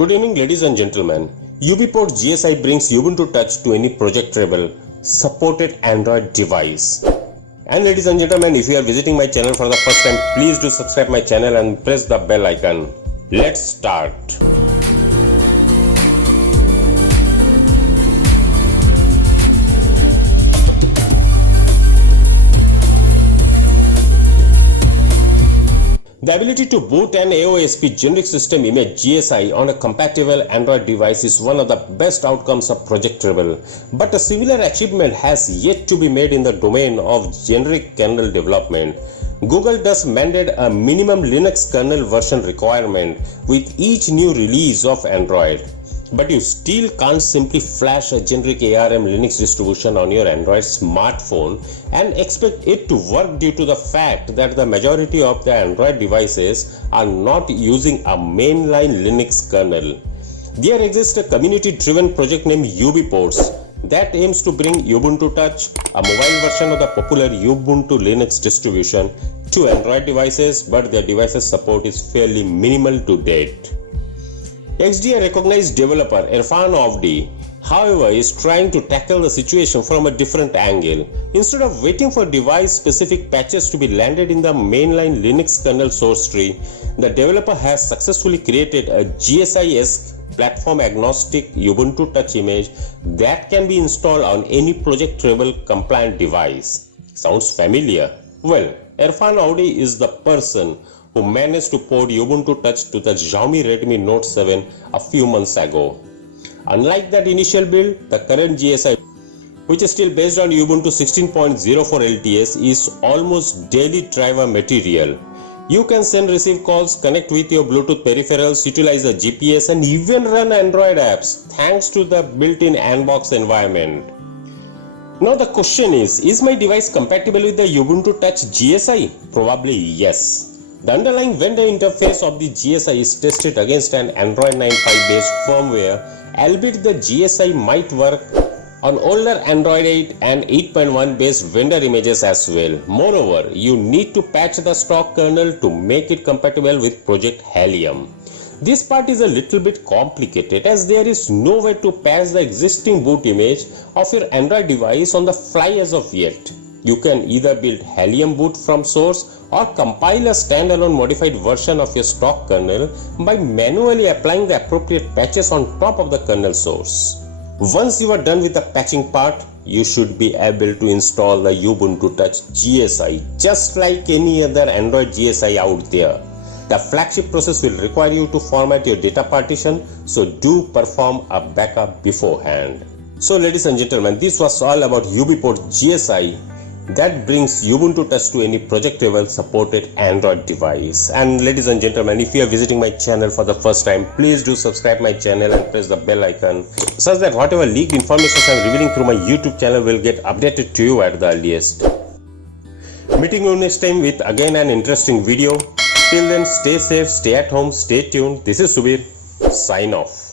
Good evening, ladies and gentlemen. UbiPort GSI brings Ubuntu Touch to any projectable supported Android device. And ladies and gentlemen, if you are visiting my channel for the first time, please do subscribe my channel and press the bell icon. Let's start. The ability to boot an AOSP generic system image GSI on a compatible Android device is one of the best outcomes of Project Rebel, but a similar achievement has yet to be made in the domain of generic kernel development. Google does mandate a minimum Linux kernel version requirement with each new release of Android. But you still can't simply flash a generic ARM Linux distribution on your Android smartphone and expect it to work due to the fact that the majority of the Android devices are not using a mainline Linux kernel. There exists a community-driven project named UbiPorts that aims to bring Ubuntu Touch, a mobile version of the popular Ubuntu Linux distribution, to Android devices, but their devices support is fairly minimal to date. XDA recognized developer Irfan Avdi, however, is trying to tackle the situation from a different angle. Instead of waiting for device-specific patches to be landed in the mainline Linux kernel source tree, the developer has successfully created a GSI-esque platform-agnostic Ubuntu Touch image that can be installed on any Project Rebel compliant device. Sounds familiar? Well, Irfan Avdi is the person who managed to port Ubuntu Touch to the Xiaomi Redmi Note 7 a few months ago. Unlike that initial build, the current GSI, which is still based on Ubuntu 16.04 LTS, is almost daily driver material. You can send receive calls, connect with your Bluetooth peripherals, utilize the GPS and even run Android apps thanks to the built-in Andbox environment. Now the question is my device compatible with the Ubuntu Touch GSI? Probably yes. The underlying vendor interface of the GSI is tested against an Android 9.5 based firmware, albeit the GSI might work on older Android 8 and 8.1 based vendor images as well. Moreover, you need to patch the stock kernel to make it compatible with Project Helium. This part is a little bit complicated as there is no way to patch the existing boot image of your Android device on the fly as of yet. You can either build Helium boot from source or compile a standalone modified version of your stock kernel by manually applying the appropriate patches on top of the kernel source. Once you are done with the patching part, you should be able to install the Ubuntu Touch GSI just like any other Android GSI out there. The flagship process will require you to format your data partition, so do perform a backup beforehand. So ladies and gentlemen, this was all about UbiPort GSI that brings Ubuntu Touch to any Project Rebel supported Android device. And ladies and gentlemen, if you are visiting my channel for the first time, please do subscribe my channel and press the bell icon such that whatever leaked information I am revealing through my YouTube channel will get updated to you at the earliest. Meeting you next time with again an interesting video. Till then, stay safe, stay at home, stay tuned. This is Subir. Sign off.